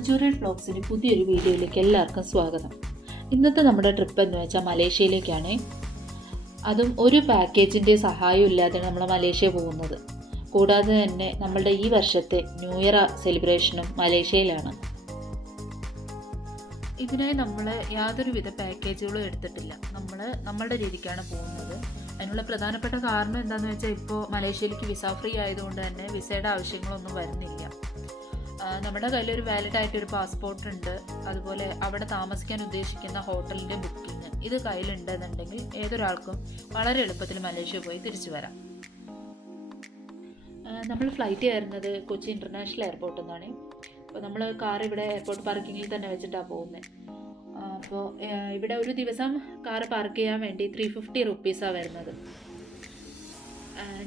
അജൂറിയൽ വ്ലോഗ്സിൻ്റെ പുതിയൊരു വീഡിയോയിലേക്ക് എല്ലാവർക്കും സ്വാഗതം. ഇന്നത്തെ നമ്മുടെ ട്രിപ്പ് എന്ന് വെച്ചാൽ മലേഷ്യയിലേക്കാണ്. അതും ഒരു പാക്കേജിൻ്റെ സഹായം ഇല്ലാതെയാണ് നമ്മൾ മലേഷ്യ പോകുന്നത്. കൂടാതെ തന്നെ നമ്മളുടെ ഈ വർഷത്തെ ന്യൂ ഇയർ സെലിബ്രേഷനും മലേഷ്യയിലാണ്. ഇതിനായി നമ്മൾ യാതൊരുവിധ പാക്കേജുകളും എടുത്തിട്ടില്ല. നമ്മളുടെ രീതിക്കാണ് പോകുന്നത്. അതിനുള്ള പ്രധാനപ്പെട്ട കാരണം എന്താണെന്ന് വെച്ചാൽ ഇപ്പോൾ മലേഷ്യയിലേക്ക് വിസ ഫ്രീ ആയതുകൊണ്ട് തന്നെ വിസയുടെ ആവശ്യങ്ങളൊന്നും വരുന്നില്ല. നമ്മുടെ കയ്യിലൊരു വാലിഡ് ആയിട്ടൊരു പാസ്പോർട്ട് ഉണ്ട്. അതുപോലെ അവിടെ താമസിക്കാൻ ഉദ്ദേശിക്കുന്ന ഹോട്ടലിൻ്റെ ബുക്കിംഗ് ഇത് കയ്യിലുണ്ടെന്നുണ്ടെങ്കിൽ ഏതൊരാൾക്കും വളരെ എളുപ്പത്തിൽ മലേഷ്യ പോയി തിരിച്ചു വരാം. നമ്മൾ ഫ്ലൈറ്റ് കയറുന്നത് കൊച്ചി ഇൻ്റർനാഷണൽ എയർപോർട്ടിൽ നിന്നാണ്. അപ്പോൾ നമ്മൾ കാർ ഇവിടെ എയർപോർട്ട് പാർക്കിങ്ങിൽ തന്നെ വെച്ചിട്ടാണ് പോകുന്നത്. അപ്പോൾ ഇവിടെ ഒരു ദിവസം കാർ പാർക്ക് ചെയ്യാൻ വേണ്ടി 350 റുപ്പീസാണ് വരുന്നത്.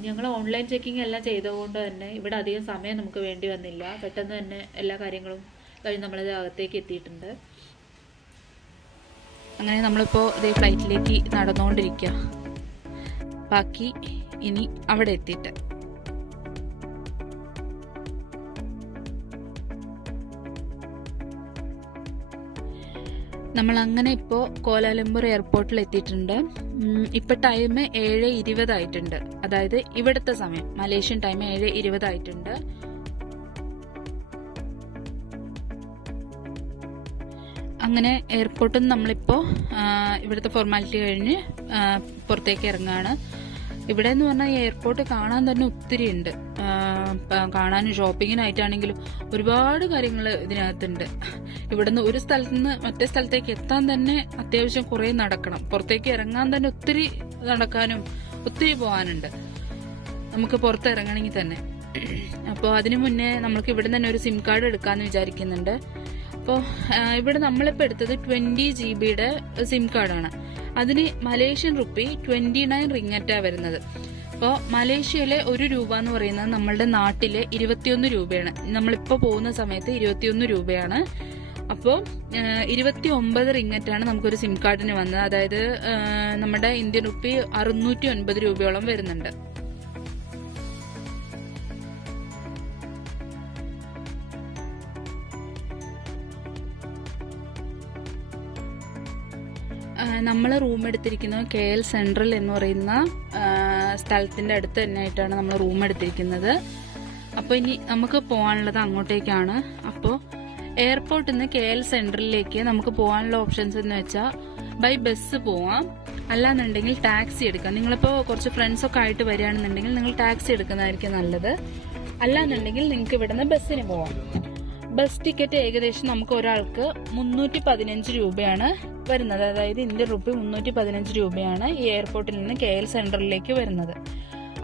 ഞങ്ങൾ ഓൺലൈൻ ചെക്കിംഗ് എല്ലാം ചെയ്തതുകൊണ്ട് തന്നെ ഇവിടെ അധികം സമയം നമുക്ക് വേണ്ടി വന്നില്ല. പെട്ടെന്ന് തന്നെ എല്ലാ കാര്യങ്ങളും കഴിഞ്ഞ് നമ്മളത് അകത്തേക്ക് എത്തിയിട്ടുണ്ട്. അങ്ങനെ നമ്മളിപ്പോൾ ഇതേ ഫ്ലൈറ്റിലേക്ക് നടന്നുകൊണ്ടിരിക്കുക. ബാക്കി ഇനി അവിടെ എത്തിയിട്ട് നമ്മളങ്ങനെ ഇപ്പോൾ കോലാലംപൂർ എയർപോർട്ടിൽ എത്തിയിട്ടുണ്ട്. ഇപ്പോൾ ടൈം 7:20 ആയിട്ടുണ്ട്. അതായത് ഇവിടുത്തെ സമയം മലേഷ്യൻ ടൈം 7:20 ആയിട്ടുണ്ട്. അങ്ങനെ എയർപോർട്ടിൽ നിന്ന് നമ്മളിപ്പോൾ ഇവിടുത്തെ ഫോർമാലിറ്റി കഴിഞ്ഞ് പുറത്തേക്ക് ഇറങ്ങുകയാണ്. ഇവിടെ എന്ന് പറഞ്ഞാൽ ഈ എയർപോർട്ട് കാണാൻ തന്നെ ഒത്തിരി ഉണ്ട്. കാണാനും ഷോപ്പിങ്ങിനായിട്ടാണെങ്കിലും ഒരുപാട് കാര്യങ്ങൾ ഇതിനകത്തുണ്ട്. ഇവിടുന്ന് ഒരു സ്ഥലത്ത് നിന്ന് മറ്റേ സ്ഥലത്തേക്ക് എത്താൻ തന്നെ അത്യാവശ്യം കുറേ നടക്കണം. പുറത്തേക്ക് ഇറങ്ങാൻ തന്നെ ഒത്തിരി നടക്കാനും ഒത്തിരി പോകാനുണ്ട് നമുക്ക് പുറത്തിറങ്ങണമെങ്കിൽ തന്നെ. അപ്പോൾ അതിനു മുന്നേ നമുക്ക് ഇവിടെ തന്നെ ഒരു സിം കാർഡ് എടുക്കാമെന്ന് വിചാരിക്കുന്നുണ്ട്. അപ്പോൾ ഇവിടെ നമ്മളിപ്പോൾ എടുത്തത് 20 GB സിം കാർഡാണ്. അതിന് മലേഷ്യൻ റുപ്പി 29 റിംഗറ്റാണ് വരുന്നത്. അപ്പോൾ മലേഷ്യയിലെ 1 രൂപ എന്ന് പറയുന്നത് നമ്മളുടെ നാട്ടിലെ 21 രൂപയാണ്. നമ്മളിപ്പോൾ പോകുന്ന സമയത്ത് 21 രൂപയാണ്. അപ്പോൾ 29 റിംഗറ്റാണ് നമുക്കൊരു സിം കാർഡിന് വന്നത്. അതായത് നമ്മുടെ ഇന്ത്യൻ റുപ്പി 609 രൂപയോളം വരുന്നുണ്ട്. നമ്മൾ റൂം എടുത്തിരിക്കുന്നത് KL സെൻട്രൽ എന്ന് പറയുന്ന സ്ഥലത്തിൻ്റെ അടുത്ത് തന്നെ ആയിട്ടാണ് നമ്മൾ റൂം എടുത്തിരിക്കുന്നത്. അപ്പോൾ ഇനി നമുക്ക് പോകാനുള്ളത് അങ്ങോട്ടേക്കാണ്. അപ്പോൾ എയർപോർട്ടിൽ നിന്ന് KL സെൻട്രലിലേക്ക് നമുക്ക് പോകാനുള്ള ഓപ്ഷൻസ് എന്ന് വെച്ചാൽ ബൈ ബസ് പോവാം, അല്ലാന്നുണ്ടെങ്കിൽ ടാക്സി എടുക്കാം. നിങ്ങളിപ്പോൾ കുറച്ച് ഫ്രണ്ട്സൊക്കെ ആയിട്ട് വരികയാണെന്നുണ്ടെങ്കിൽ നിങ്ങൾ ടാക്സി എടുക്കുന്നതായിരിക്കും നല്ലത്. അല്ലാന്നുണ്ടെങ്കിൽ നിങ്ങൾക്ക് ഇവിടുന്ന് ബസ്സിന് പോവാം. ബസ് ടിക്കറ്റ് ഏകദേശം നമുക്ക് ഒരാൾക്ക് 315 രൂപയാണ് വരുന്നത്. അതായത് ഇന്ത്യൻ റുപ്പി 315 രൂപയാണ് ഈ എയർപോർട്ടിൽ നിന്ന് KL സെൻട്രലിലേക്ക് വരുന്നത്.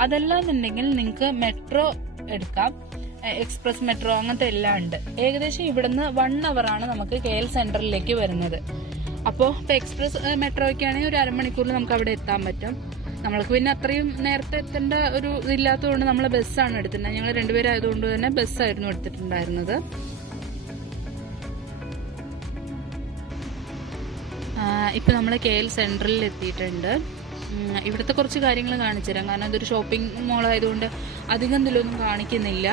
അതല്ലാന്നുണ്ടെങ്കിൽ നിങ്ങൾക്ക് മെട്രോ എടുക്കാം. എക്സ്പ്രസ് മെട്രോ അങ്ങനത്തെ എല്ലാം ഉണ്ട്. ഏകദേശം ഇവിടുന്ന് 1 അവറാണ് നമുക്ക് KL സെൻട്രലിലേക്ക് വരുന്നത്. അപ്പോൾ ഇപ്പോൾ എക്സ്പ്രസ് മെട്രോയ്ക്ക് ആണെങ്കിൽ ഒരു അരമണിക്കൂറിൽ നമുക്ക് അവിടെ എത്താൻ പറ്റും. നമ്മൾക്ക് പിന്നെ അത്രയും നേരത്തെ എത്തേണ്ട ഒരു ഇതില്ലാത്തതുകൊണ്ട് നമ്മൾ ബസ്സാണ് എടുത്തിട്ടുള്ളത്. ഞങ്ങൾ രണ്ടുപേരായതുകൊണ്ട് തന്നെ ബസ്സായിരുന്നു എടുത്തിട്ടുണ്ടായിരുന്നത്. ഇപ്പം നമ്മൾ KL സെൻട്രലിൽ എത്തിയിട്ടുണ്ട്. ഇവിടുത്തെ കുറച്ച് കാര്യങ്ങൾ കാണിച്ചു തരാം. കാരണം അതൊരു ഷോപ്പിംഗ് മോളായതുകൊണ്ട് അധികം ഇതിലൊന്നും കാണിക്കുന്നില്ല.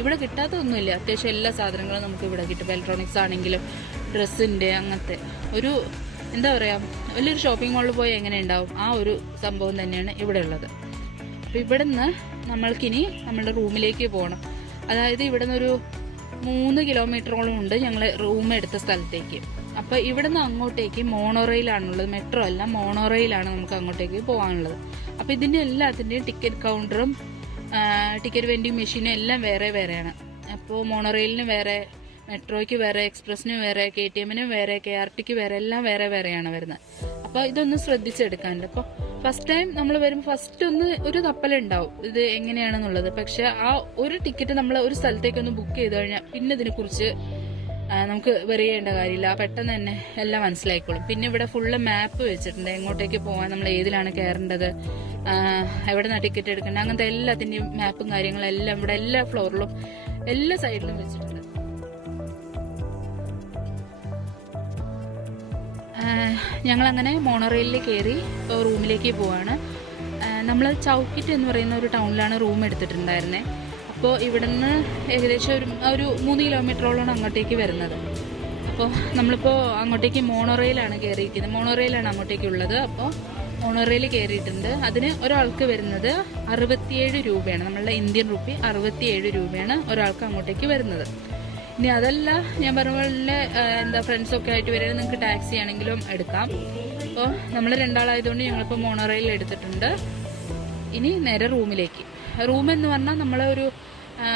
ഇവിടെ കിട്ടാത്തതൊന്നുമില്ല. അത്യാവശ്യം എല്ലാ സാധനങ്ങളും നമുക്ക് ഇവിടെ കിട്ടും. ഇലക്ട്രോണിക്സ് ആണെങ്കിലും ഡ്രസ്സിൻ്റെ അങ്ങനത്തെ ഒരു എന്താ പറയുക, വലിയൊരു ഷോപ്പിംഗ് മോളിൽ പോയി എങ്ങനെ ഉണ്ടാവും ആ ഒരു സംഭവം തന്നെയാണ് ഇവിടെ ഉള്ളത്. അപ്പോൾ ഇവിടെ നിന്ന് നമ്മൾക്കിനി നമ്മളുടെ റൂമിലേക്ക് പോകണം. അതായത് ഇവിടെ നിന്നൊരു 3 കിലോമീറ്ററോളം ഉണ്ട് ഞങ്ങൾ റൂം എടുത്ത സ്ഥലത്തേക്ക്. അപ്പോൾ ഇവിടെ നിന്ന് അങ്ങോട്ടേക്ക് മോണോറെയിലാണുള്ളത്. മെട്രോ അല്ല, മോണോറെയിലാണ് നമുക്ക് അങ്ങോട്ടേക്ക് പോകാനുള്ളത്. അപ്പോൾ ഇതിൻ്റെ എല്ലാത്തിൻ്റെയും ടിക്കറ്റ് കൗണ്ടറും ടിക്കറ്റ് വെൻഡിങ് മെഷീനും എല്ലാം വേറെ വേറെയാണ്. അപ്പോൾ മോണോറെയിലിന് വേറെ, മെട്രോയ്ക്ക് വേറെ, എക്സ്പ്രസ്സിന് വേറെ, KTM-ന് വേറെ, KRTക്ക് വേറെ, എല്ലാം വേറെ വേറെയാണ് വരുന്നത്. അപ്പോൾ ഇതൊന്ന് ശ്രദ്ധിച്ചെടുക്കാനുണ്ട്. അപ്പോൾ ഫസ്റ്റ് ടൈം നമ്മൾ വരുമ്പോൾ ഫസ്റ്റ് ഒരു തപ്പലുണ്ടാവും ഇത് എങ്ങനെയാണെന്നുള്ളത്. പക്ഷെ ആ ഒരു ടിക്കറ്റ് നമ്മൾ ഒരു സ്ഥലത്തേക്കൊന്ന് ബുക്ക് ചെയ്ത് കഴിഞ്ഞാൽ പിന്നെ ഇതിനെക്കുറിച്ച് നമുക്ക് വെറി ചെയ്യേണ്ട കാര്യമില്ല. പെട്ടെന്ന് തന്നെ എല്ലാം മനസ്സിലായിക്കോളും. പിന്നെ ഇവിടെ ഫുള്ള് മാപ്പ് വെച്ചിട്ടുണ്ട്. എങ്ങോട്ടേക്ക് പോകാൻ, നമ്മൾ ഏതിലാണ് കയറേണ്ടത്, എവിടെ നിന്നാണ് ടിക്കറ്റ് എടുക്കേണ്ടത്, അങ്ങനത്തെ എല്ലാത്തിൻ്റെയും മാപ്പും കാര്യങ്ങളും എല്ലാം ഇവിടെ എല്ലാ ഫ്ലോറിലും എല്ലാ സൈഡിലും വെച്ചിട്ടുണ്ട്. ഞങ്ങളങ്ങനെ മോണോറെയിലിൽ കയറി റൂമിലേക്ക് പോവാണ്. നമ്മൾ ചൗക്കിറ്റ് എന്ന് പറയുന്ന ഒരു ടൗണിലാണ് റൂം എടുത്തിട്ടുണ്ടായിരുന്നത്. അപ്പോൾ ഇവിടുന്ന് ഏകദേശം ഒരു 3 കിലോമീറ്ററോളാണ് അങ്ങോട്ടേക്ക് വരുന്നത്. അപ്പോൾ നമ്മളിപ്പോൾ അങ്ങോട്ടേക്ക് മോണോറെയിലാണ് കയറിയിരിക്കുന്നത്. മോണോറെയിലാണ് അങ്ങോട്ടേക്കുള്ളത്. അപ്പോൾ മോണോറെയിൽ കയറിയിട്ടുണ്ട്. അതിന് ഒരാൾക്ക് വരുന്നത് 67 രൂപയാണ്. നമ്മളുടെ ഇന്ത്യൻ റുപ്പി 67 രൂപയാണ് ഒരാൾക്ക് അങ്ങോട്ടേക്ക് വരുന്നത്. ഇനി അതല്ല, ഞാൻ പറഞ്ഞ പോലെ ഫ്രണ്ട്സൊക്കെ ആയിട്ട് വരിക, നിങ്ങൾക്ക് ടാക്സി ആണെങ്കിലും എടുക്കാം. അപ്പോൾ നമ്മൾ 2 ആളായതുകൊണ്ട് ഞങ്ങളിപ്പോൾ മോണോറെയിൽ എടുത്തിട്ടുണ്ട്. ഇനി നേരെ റൂമിലേക്ക്. റൂം എന്ന് പറഞ്ഞാൽ നമ്മളൊരു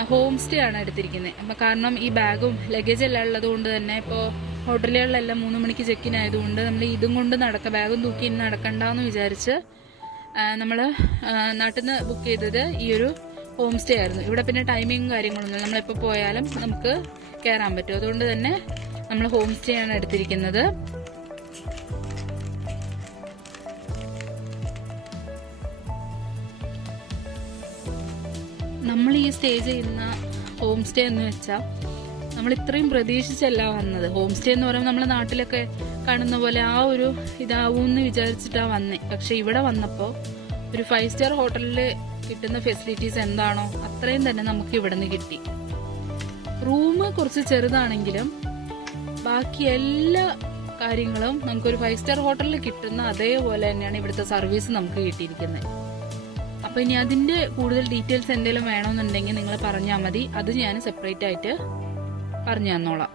ഹോം സ്റ്റേ ആണ് എടുത്തിരിക്കുന്നത്. അപ്പം കാരണം ഈ ബാഗും ലഗേജ് എല്ലാം ഉള്ളത് കൊണ്ട് തന്നെ ഇപ്പോൾ ഹോട്ടലുകളിലെല്ലാം 3 മണിക്ക് ചെക്കിൻ ആയതുകൊണ്ട് നമ്മൾ ഇതും കൊണ്ട് ബാഗും തൂക്കി ഇന്ന് നടക്കണ്ടെന്ന് വിചാരിച്ച് നമ്മൾ നാട്ടിൽ നിന്ന് ബുക്ക് ചെയ്തത് ഈ ഒരു ഹോം സ്റ്റേ ആയിരുന്നു. ഇവിടെ പിന്നെ ടൈമിങ്ങും കാര്യങ്ങളൊന്നും നമ്മളെപ്പോൾ പോയാലും നമുക്ക് കയറാൻ പറ്റും. അതുകൊണ്ട് തന്നെ നമ്മൾ ഹോം സ്റ്റേ ആണ് എടുത്തിരിക്കുന്നത്. നമ്മൾ ഈ സ്റ്റേ ചെയ്യുന്ന ഹോം സ്റ്റേ എന്ന് വെച്ചാൽ നമ്മൾ ഇത്രയും പ്രതീക്ഷിച്ചല്ല വന്നത്. ഹോം സ്റ്റേ എന്ന് പറയുമ്പോൾ നമ്മളെ നാട്ടിലൊക്കെ കാണുന്ന പോലെ ആ ഒരു ഇതാവും എന്ന് വിചാരിച്ചിട്ടാണ് വന്നേ. പക്ഷെ ഇവിടെ വന്നപ്പോൾ ഒരു 5 സ്റ്റാർ ഹോട്ടലിൽ കിട്ടുന്ന ഫെസിലിറ്റീസ് എന്താണോ അത്രയും തന്നെ നമുക്ക് ഇവിടെ നിന്ന് കിട്ടി. റൂം കുറച്ച് ചെറുതാണെങ്കിലും ബാക്കി എല്ലാ കാര്യങ്ങളും നമുക്കൊരു 5 സ്റ്റാർ ഹോട്ടലിൽ കിട്ടുന്ന അതേപോലെ തന്നെയാണ് ഇവിടുത്തെ സർവീസ് നമുക്ക് കിട്ടിയിരിക്കുന്നത്. അപ്പോൾ ഇനി അതിൻ്റെ കൂടുതൽ ഡീറ്റെയിൽസ് എന്തെങ്കിലും വേണമെന്നുണ്ടെങ്കിൽ നിങ്ങൾ പറഞ്ഞാൽ മതി. അത് ഞാൻ സെപ്പറേറ്റ് ആയിട്ട് പറഞ്ഞു തന്നോളാം.